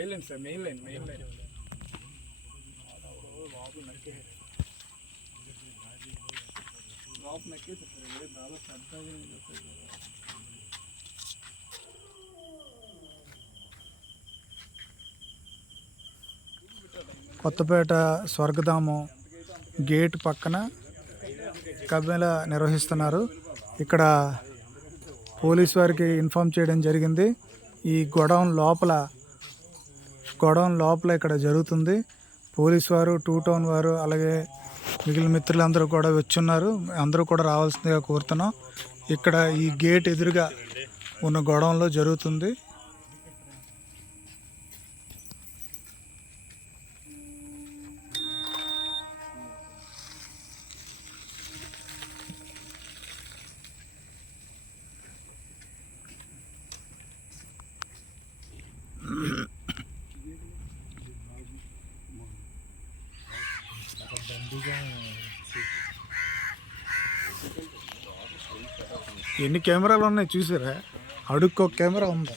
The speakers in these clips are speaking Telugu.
Island sir main line main sir పెద్ద కొత్తపేట స్వర్గధామం గేట్ పక్కన కబ్జాల నిర్వహిస్తున్నారు. ఇక్కడ పోలీస్ వారికి ఇన్ఫామ్ చేయడం జరిగింది. ఈ గొడౌన్ లోపల గొడౌన్ లోపల ఇక్కడ జరుగుతుంది. పోలీస్ వారు టూ టౌన్ వారు అలాగే మిగిలిన మిత్రులందరూ కూడా వచ్చున్నారు. అందరూ కూడా రావాల్సిందిగా కోరుతున్నాం. ఇక్కడ ఈ గేట్ ఎదురుగా ఉన్న గొడవంలో జరుగుతుంది. ఎన్ని కెమెరాలు ఉన్నాయి చూసారా? అడుక్కో కెమెరా ఉందా?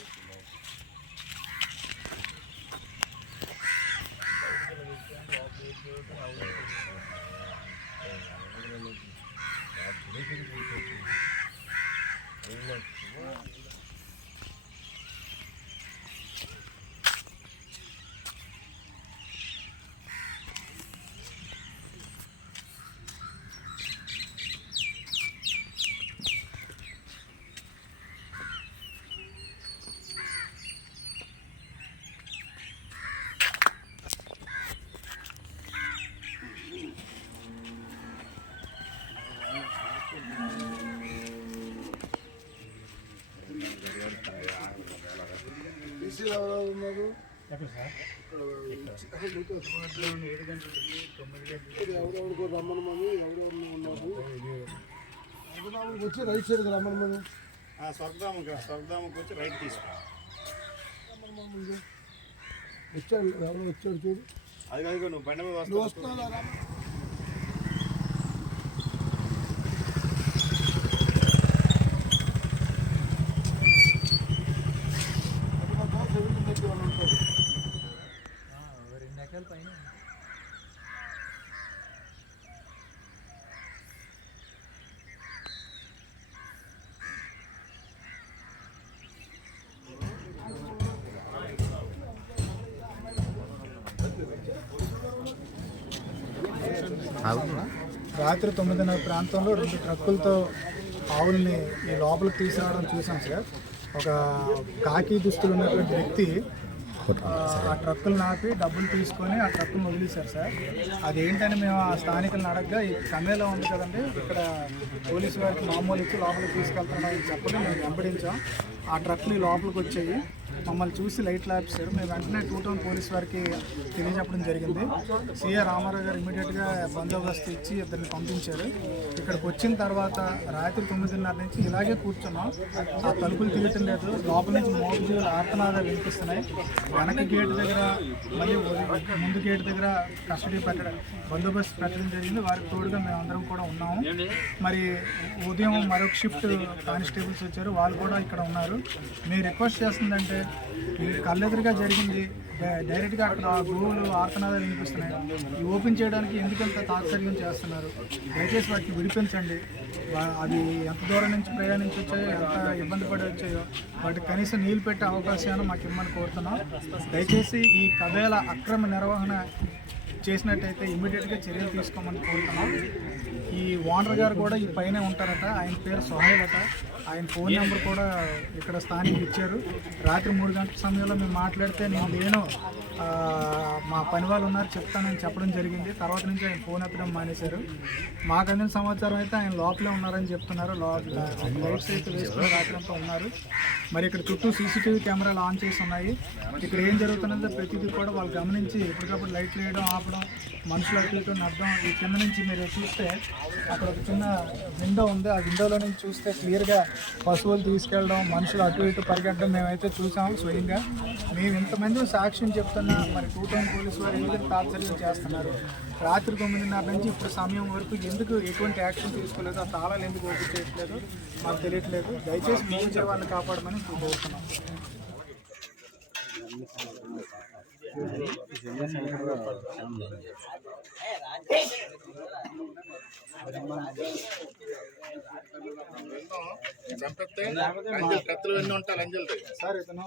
ఎవరెవరికి రమ్మనమని ఎవరెవరు ఉన్నారు. వచ్చి రైట్ సైడ్కి రమ్మనమని స్వర్గధామం స్వర్గధామకి వచ్చి రైట్ తీసుకో. వచ్చాడు ఎవరో వచ్చాడు చూడు. అది కాదు నువ్వు బండి మీద వస్తావు రాత్రి తొమ్మిదిన్నర ప్రాంతంలో రెండు ట్రక్కులతో ఆవుల్ని ఈ లోపలికి తీసుకురావడం చూసాం సార్. ఒక కాకి దుస్తులు ఉన్నటువంటి వ్యక్తి ఆ, ట్రక్కులు నాపి డబ్బులు తీసుకొని ఆ ట్రక్కులు వదిలేశారు సార్. అదేంటని మేము ఆ స్థానికులను అడగగా ఈ కమేలో ఉంది కదండి ఇక్కడ పోలీసు వారికి మామూలు ఇచ్చి లోపలికి తీసుకెళ్తున్నామని చెప్పడం మేము వెంబడించాం. ఆ ట్రక్లు ఈ లోపలికి వచ్చాయి. మమ్మల్ని చూసి లైట్లు ఆపేశారు మేము వెంటనే టూ టౌన్ పోలీస్ వారికి తెలియజెప్పడం జరిగింది. సీఏ రామారావు గారు ఇమీడియట్గా బందోబస్తు ఇచ్చి ఇద్దరిని పంపించారు. ఇక్కడికి వచ్చిన తర్వాత రాత్రి తొమ్మిదిన్నర నుంచి ఇలాగే కూర్చున్నాం. ఆ తలుపులు తీయటం లేదు. లోపల నుంచి మోగుజీవులు ఆర్తనాదాలు వినిపిస్తున్నాయి. వెనక గేట్ దగ్గర మళ్ళీ ముందు గేట్ దగ్గర కస్టడీ పెట్టడం బందోబస్తు పెట్టడం జరిగింది. వారికి తోడుగా మేము అందరం కూడా ఉన్నాము మరి ఉదయం మరొక షిఫ్ట్ కానిస్టేబుల్స్ వచ్చారు. వాళ్ళు కూడా ఇక్కడ ఉన్నారు. మేము రిక్వెస్ట్ చేస్తుందంటే ఇది కళ్ళెదురుగా జరిగింది. డై- డైరెక్ట్గా అక్కడ గోవులు ఆర్తనాదాలు వినిపిస్తున్నాయి. ఇవి ఓపెన్ చేయడానికి ఎందుకంత తాత్పర్యం చేస్తున్నారు? దయచేసి వాటిని విడిపించండి. అది అవి ఎంత దూరం నుంచి ప్రయాణించి వచ్చాయో ఎంత ఇబ్బంది పడి వచ్చాయో వాటికి కనీసం నీళ్ళు పెట్టే అవకాశాన్ని మాకు ఇమ్మని కోరుతున్నాం. దయచేసి ఈ కబేల అక్రమ నిర్వహణ చేసినట్టయితే ఇమీడియట్గా చర్యలు తీసుకోమని కోరుతున్నాం. ఈ ఓనర్ గారు కూడా ఈ పైనే ఉంటారట. ఆయన పేరు సోహైల్ అట ఆయన ఫోన్ నెంబర్ కూడా ఇక్కడ స్థానికులు ఇచ్చారు. రాత్రి మూడు గంటల సమయంలో మేము మాట్లాడితే నేను లేను మా పని వాళ్ళు ఉన్నారు చెప్తానని చెప్పడం జరిగింది. తర్వాత నుంచి ఆయన ఫోన్ ఎత్తడం మానేశారు. మాకు అందిన సమాచారం అయితే ఆయన లోపలే ఉన్నారని చెప్తున్నారు. లోపల లైట్స్ అయితే వేసుకుని రాత్రి అంతా ఉన్నారు. మరి ఇక్కడ చుట్టూ సీసీటీవీ కెమెరాలు ఆన్ చేసి ఉన్నాయి. ఇక్కడ ఏం జరుగుతున్నదో ప్రతిదీ కూడా వాళ్ళు గమనించి ఎప్పటికప్పుడు లైట్లు వేయడం ఆపడం మనుషులు అటు ఇటు నడడం ఈ కింద నుంచి మీరు చూస్తే అక్కడ ఒక చిన్న విండో ఉంది. ఆ విండోలో నుంచి చూస్తే క్లియర్గా పశువులు తీసుకెళ్ళడం మనుషులు అటు ఇటు పరిగెట్టడం మేమైతే చూసాము స్వయంగా. మేము ఇంతమంది సాక్ష్యం చెప్తున్నా మరి టూ టౌన్ పోలీసు వారు ఎందుకు తాత్సర్యం చేస్తున్నారు? రాత్రి తొమ్మిదిన్నర నుంచి ఇప్పుడు సమయం వరకు ఎందుకు ఎటువంటి యాక్షన్ తీసుకోలేదు? ఆ తాళాలు ఎందుకు ఓపెన్ చేయట్లేదు? మాకు తెలియట్లేదు. దయచేసి మూవ్ వాళ్ళని కాపాడమని కోరుతున్నాం. చంపితే అంజల్ కత్తులు ఎన్ని సార్ ఇతను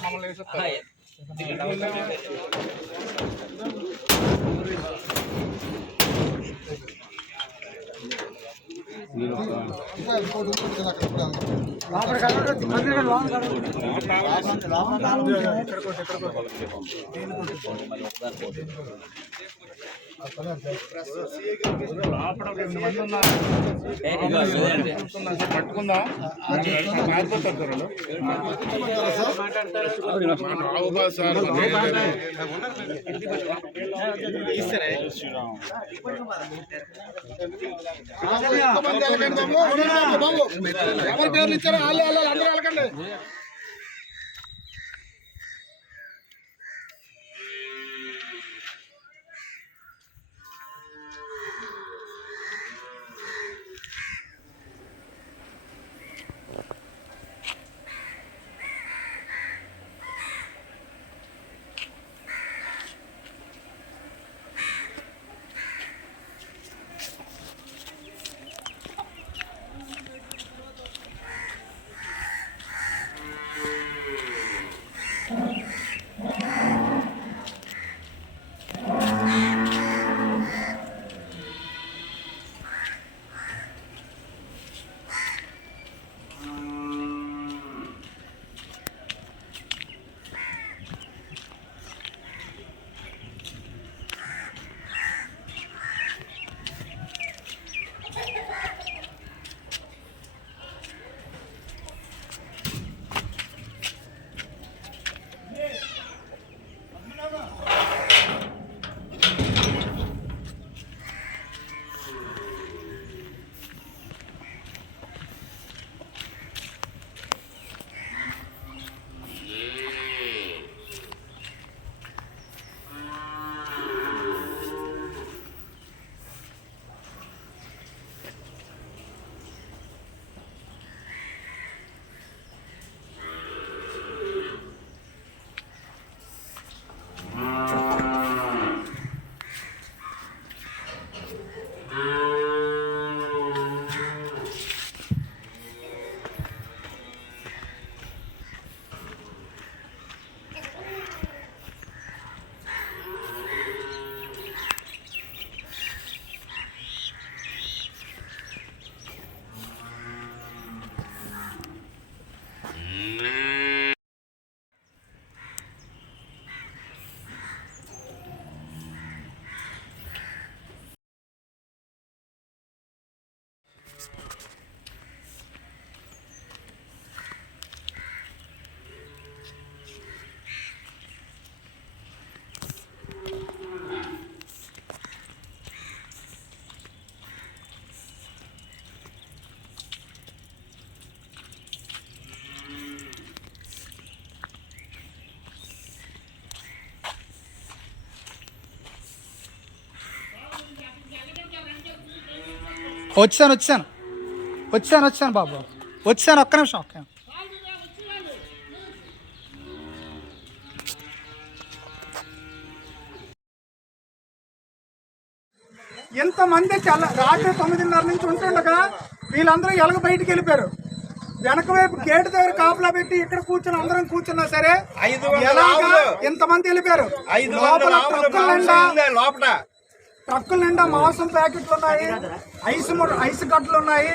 మమ్మల్ని వేసేస్తారు ఇంకా ఇంకోటి ఉంటుంది కదా అక్కడ కూడా వెళ్దాం. పట్టుకుందా. ఎవరి పేర్లు ఇచ్చారో వాళ్ళే వెళ్ళాలి అందరూ వెళ్ళకండి వచ్చాను వచ్చాను. వచ్చాను వచ్చాను బాబు. వచ్చాను ఒక్క నిమిషం ఒక్క. ఎంతమంది తెల్ల రాత్రి తొమ్మిదిన్నర నుంచి ఉంటుండగా వీళ్ళందరూ ఎలగ బయటికి వెళ్ళిపోయారు. వెనక వైపు గేట్ దగ్గర కాపలా పెట్టి ఇక్కడ కూర్చొని అందరం కూర్చున్నా సరే ఎలాగా ఇంతమంది వెళ్ళిపోయారు? లోపల. ట్రక్కుల నిండా మాంసం ప్యాకెట్లు ఉన్నాయి ఐస్ ఐస్ కట్టలు ఉన్నాయి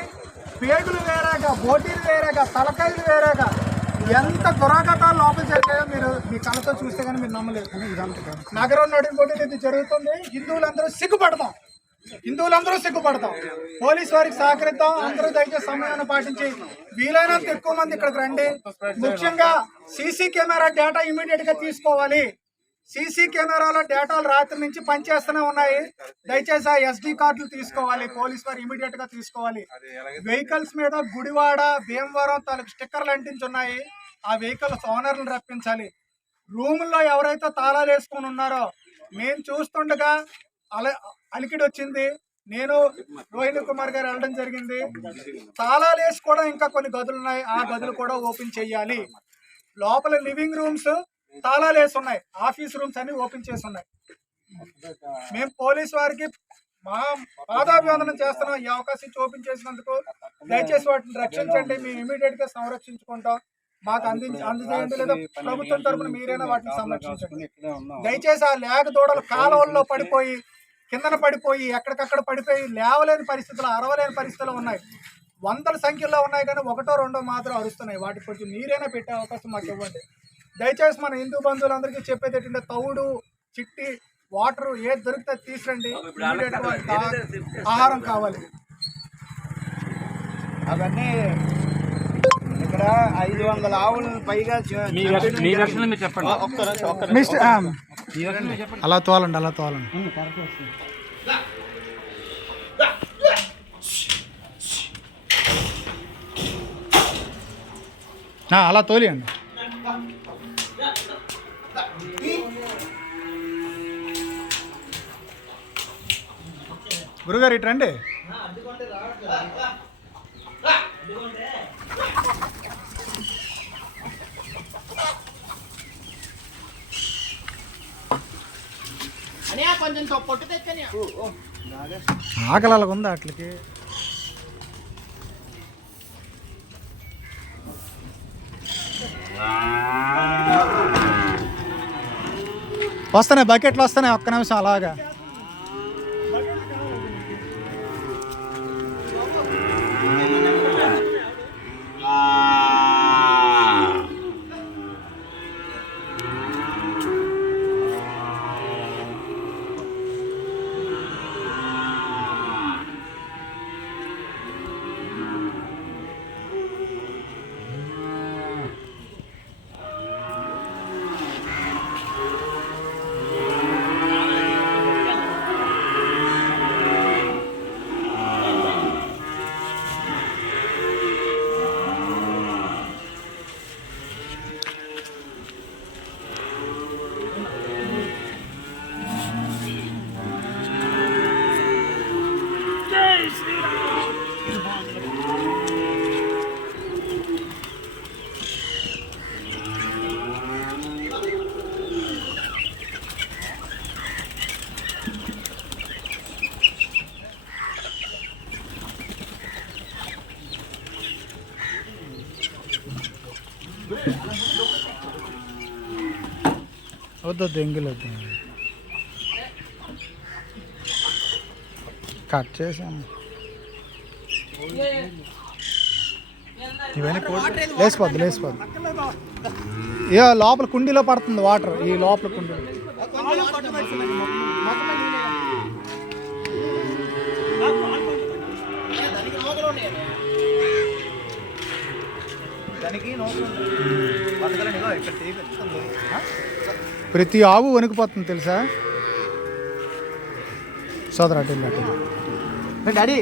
పేగులు వేరేగా బోటీలు వేరేగా తలకాయలు వేరేగా. ఎంత దురాఘాతాలు లోపల జరిగాయో మీరు మీ కళ్ళతో చూస్తే కానీ మీరు నమ్మలేదు ఇదంతా నగరం నడిన పోటీ ఇది జరుగుతుంది. హిందువులందరూ సిగ్గుపడతాం. హిందువులందరూ సిగ్గుపడతాం. పోలీస్ వారికి సహకరిద్దాం. అందరూ దయచేసి సమయాన్ని పాటించి వీలైనంత ఎక్కువ మంది ఇక్కడికి రండి. ముఖ్యంగా సీసీ కెమెరా డేటా ఇమీడియట్గా తీసుకోవాలి. సీసీ కెమెరాల డేటాలు రాత్రి నుంచి పనిచేస్తూనే ఉన్నాయి. దయచేసి ఆ ఎస్డి కార్డులు తీసుకోవాలి పోలీస్ వారు ఇమీడియట్గా తీసుకోవాలి. వెహికల్స్ మీద గుడివాడ భీమవరం తాలూకు స్టిక్కర్లు అంటించి ఉన్నాయి ఆ వెహికల్స్ ఓనర్లను రప్పించాలి. రూముల్లో ఎవరైతే తాళాలు వేసుకొని ఉన్నారో మేము చూస్తుండగా అల అలికిడి వచ్చింది నేను రోహిణి కుమార్ గారు వెళ్ళడం జరిగింది. తాళాలు వేసి కూడా ఇంకా కొన్ని గదులు ఉన్నాయి ఆ గదులు కూడా ఓపెన్ చేయాలి. లోపల లివింగ్ రూమ్స్ తాళాలు వేసి ఉన్నాయి ఆఫీస్ రూమ్స్ అన్ని ఓపెన్ చేసి ఉన్నాయి మేము పోలీస్ వారికి మా పాదాభివందనం చేస్తున్నాం. ఈ అవకాశం ఇచ్చి ఓపెన్ చేసినందుకు దయచేసి వాటిని రక్షించండి. మేము ఇమీడియట్గా సంరక్షించుకుంటాం. మాకు అందించి అందజేయండి లేదా ప్రభుత్వం తరపున మీరైనా వాటిని సంరక్షించండి. దయచేసి ఆ లేక దూడలు కాలువల్లో పడిపోయి కిందన పడిపోయి ఎక్కడికక్కడ పడిపోయి లేవలేని పరిస్థితులు అరవలేని పరిస్థితులు ఉన్నాయి. వందల సంఖ్యలో ఉన్నాయి కానీ ఒకటో రెండో మాత్రం అరుస్తున్నాయి. వాటి కొంచెం మీరైనా పెట్టే అవకాశం మాకు ఇవ్వండి. దయచేసి మన హిందూ బంధువులందరికీ చెప్పేది ఏంటంటే తవుడు చిట్టి వాటర్ ఏది దొరికితే తీసురండి. ఆహారం కావాలి. అవన్నీ ఇక్కడ ఐదు వందల ఆవులు పైగా చెప్పండి. అలా తోలండి అలా తోలండి. అలా తోలియండి. గురుగారు ఇటు రండి ఆకలి అలాగ ఉందా అట్లకి? వస్తున్నాయి బకెట్లు వస్తున్నాయి ఒక్క నిమిషం అలాగా. వద్దు వద్దు ఎంగిల్ వద్దు కట్ చేసాము ఇవన్నీ లేసిపోద్ది లేసిపోద్ది ఇక లోపల కుండీలో పడుతుంది వాటర్ ఈ లోపల కుండీలో. దానికి ఇగో ఇక్కడ? ప్రతి ఆవు వణికిపోతుంది తెలుసా? సోదరా డాడీ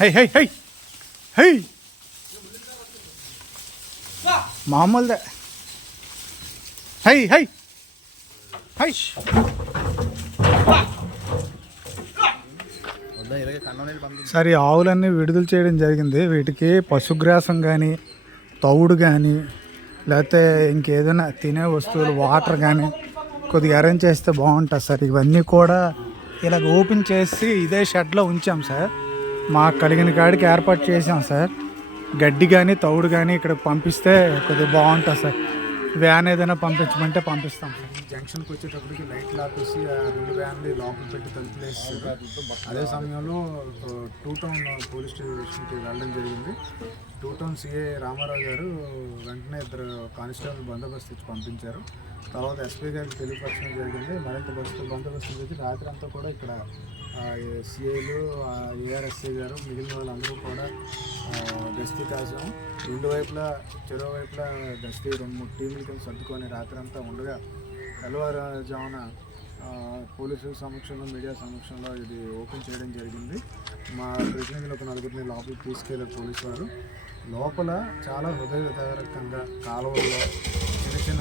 హై హై హై హై మామూలుదే హై హై హై సార్ ఆవులన్నీ విడుదల చేయడం జరిగింది. వీటికి పశుగ్రాసం కానీ తౌడు కానీ లేకపోతే ఇంకేదైనా తినే వస్తువులు వాటర్ కానీ కొద్దిగా అరేంజ్ చేస్తే బాగుంటుంది సార్. ఇవన్నీ కూడా ఇలా ఓపెన్ చేసి ఇదే షెడ్లో ఉంచాం సార్. మాకు కలిగిన కాడికి ఏర్పాటు చేసాం సార్. గడ్డి కానీ తౌడు కానీ ఇక్కడ పంపిస్తే కొద్దిగా బాగుంటుంది సార్. వ్యాన్ ఏదైనా పంపించమంటే పంపిస్తాం జంక్షన్కి వచ్చేటప్పటికి లైట్లు ఆపేసి ఆ రెండు వ్యాన్లు లోపల పెట్టి తలుపులేసి అదే సమయంలో టూ టౌన్ పోలీస్ స్టేషన్కి వెళ్ళడం జరిగింది. టూ టౌన్ సిఏ రామారావు గారు వెంటనే ఇద్దరు కానిస్టేబుల్ బందోబస్తు ఇచ్చి పంపించారు. తర్వాత ఎస్పీ గారికి తెలియపరచడం జరిగింది. మరింత బస్సు బందోబస్తు చేసి రాత్రి అంతా కూడా ఇక్కడ సిఐలు ఏఆర్ఎస్ఐ గారు మిగిలిన వాళ్ళందరూ కూడా గస్తీ కాసాం రెండు వైపులా చెరో వైపులా గస్తీ రెండు మూడు టీములు కింద సర్దుకొని రాత్రి అంతా ఉండగా తెల్లవారుజామున పోలీసుల సమక్షంలో మీడియా సమక్షంలో ఇది ఓపెన్ చేయడం జరిగింది. మా ప్రతినిధులు ఒక నలుగురిని లోపలికి తీసుకెళ్ళారు పోలీసు వారు. లోపల చాలా హృదయదారకంగా కాలువల్లో చిన్న చిన్న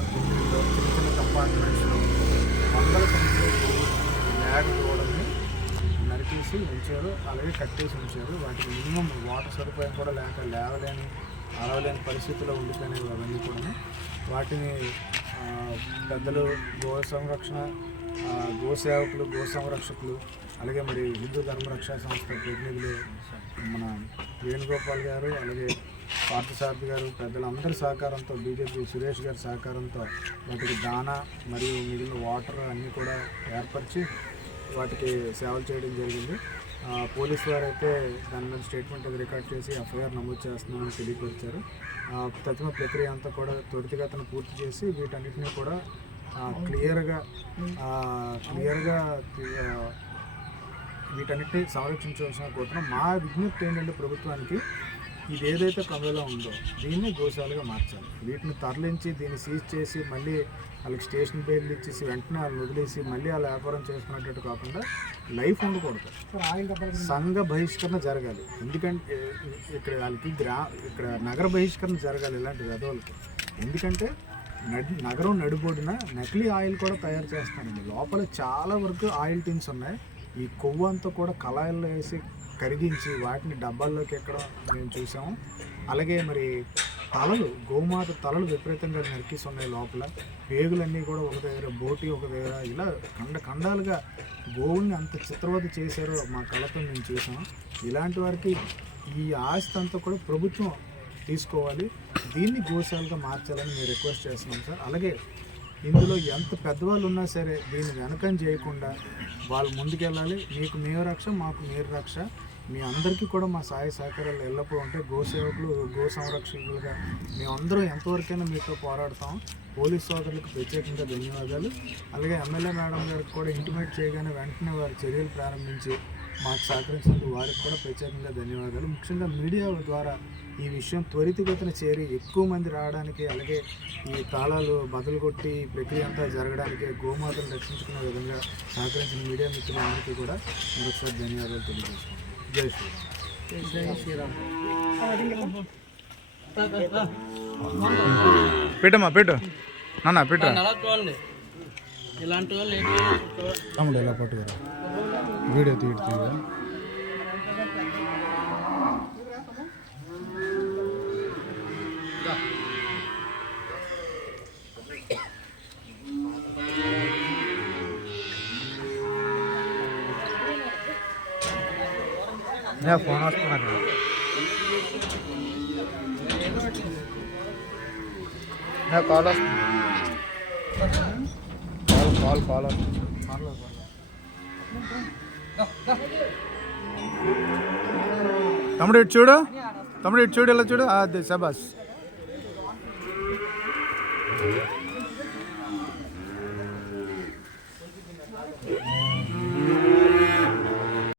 చిన్న చిన్న కంపార్ట్మెంట్స్లో వందల సంఖ్యలో బ్యాగ్ రోడ్ని నరికేసి ఉంచారు అలాగే కట్టేసి ఉంచారు. వాటికి మినిమం వాటర్ సదుపాయం కూడా లేక లేవలేని అలవలేని పరిస్థితిలో ఉండిపోయినవి అవన్నీ కూడా. వాటిని పెద్దలు గో సంరక్షణ ఆ, గో సేవకులు గో సంరక్షకులు అలాగే మరి హిందూ ధర్మరక్షా సంస్థ ప్రతినిధులు మన వేణుగోపాల్ గారు అలాగే పార్థసారథి గారు పెద్దలందరి సహకారంతో బీజేపీ సురేష్ గారి సహకారంతో వాటికి దానా మరియు మిగిలిన వాటర్ అన్నీ కూడా ఏర్పరిచి వాటికి సేవలు చేయడం జరిగింది. పోలీసు వారు అయితే దాని మీద స్టేట్మెంట్ అది రికార్డ్ చేసి ఎఫ్ఐఆర్ నమోదు చేస్తున్నామని తెలియపరిచారు. ప్రథమ ప్రక్రియ అంతా కూడా త్వరితగతను పూర్తి చేసి వీటన్నిటిని కూడా క్లియర్గా క్లియర్గా వీటన్నిటిని సంరక్షించవలసిన కోరుతున్నాం. మా విజ్ఞప్తి ఏంటంటే ప్రభుత్వానికి ఇది ఏదైతే కమలో ఉందో దీన్ని గోశాలుగా మార్చాలి. వీటిని తరలించి దీన్ని సీజ్ చేసి మళ్ళీ వాళ్ళకి స్టేషన్ బెయిల్ ఇచ్చేసి వెంటనే వాళ్ళని వదిలేసి మళ్ళీ వాళ్ళ వ్యాపారం చేసుకునేటట్టు కాకుండా లైఫ్ ఉండకూడదు. సంఘ బహిష్కరణ జరగాలి. ఎందుకంటే ఇక్కడ వాళ్ళకి గ్రా ఇక్కడ నగర బహిష్కరణ జరగాలి ఇలాంటి వెధవులకి ఎందుకంటే నడి నగరం నడిబొడిన నకిలీ ఆయిల్ కూడా తయారు చేస్తారండి. లోపల చాలా వరకు ఆయిల్ టిన్స్ ఉన్నాయి. ఈ కొవ్వు అంతా కూడా కళాయిల్లో వేసి కరిగించి వాటిని డబ్బాల్లోకి ఎక్కడం మేము చూసాము. అలాగే మరి తలలు గోమాత తలలు విపరీతంగా నరికిస్తున్నాయి ఉన్నాయి లోపల. పేగులన్నీ కూడా ఒక దగ్గర బోటి ఒక దగ్గర ఇలా ఖండ ఖండాలుగా గోవుల్ని అంత చిత్రవత చేశారో మా కళతో మేము చూసాం ఇలాంటి వారికి ఈ ఆస్తి అంతా కూడా ప్రభుత్వం తీసుకోవాలి. దీన్ని గోశాలుగా మార్చాలని మేము రిక్వెస్ట్ చేస్తున్నాం సార్. అలాగే ఇందులో ఎంత పెద్దవాళ్ళు ఉన్నా సరే దీన్ని వెనకం చేయకుండా వాళ్ళు ముందుకెళ్ళాలి. మీకు మేము రక్ష మాకు మీరు రక్ష. మీ అందరికీ కూడా మా సహాయ సహకారాలు ఎల్లప్పుడూ ఉంటే గో సేవకులు గో సంరక్షకులుగా మేమందరం ఎంతవరకైనా మీతో పోరాడతాం. పోలీస్ సోదరులకు ప్రత్యేకంగా ధన్యవాదాలు. అలాగే ఎమ్మెల్యే మేడం గారికి కూడా ఇంటిమేట్ చేయగానే వెంటనే వారి చర్యలు ప్రారంభించి మాకు సహకరించినందుకు వారికి కూడా ప్రత్యేకంగా ధన్యవాదాలు. ముఖ్యంగా మీడియా ద్వారా ఈ విషయం త్వరితగతిన చేరి ఎక్కువ మంది రావడానికి అలాగే ఈ తాళాలు బదులు కొట్టి ప్రక్రియ అంతా జరగడానికి గోమాతను రక్షించుకునే విధంగా సహకరించిన మీడియా మిత్రులందరికీ కూడా మరొకసారి ధన్యవాదాలు తెలియజేస్తున్నాను జై శ్రీరామ్ జై శ్రీరామ్ పెట్టమ్మా పెట్టు నాన్న పెట్టు అలా చూడండి ఇలాంటి వాళ్ళు ఏంటి తమ్ముడు ఎలా పట్టుకురా వీడియో తీయడు తీయ ఫోన్ వస్తున్నాను కాల్ వస్తుంది కాల్ కాల్ కాల్ వస్తుంది తమ్ముడు ఇటు చూడు తమ్ముడు ఇటు చూడు ఇలా చూడు అది శబాస్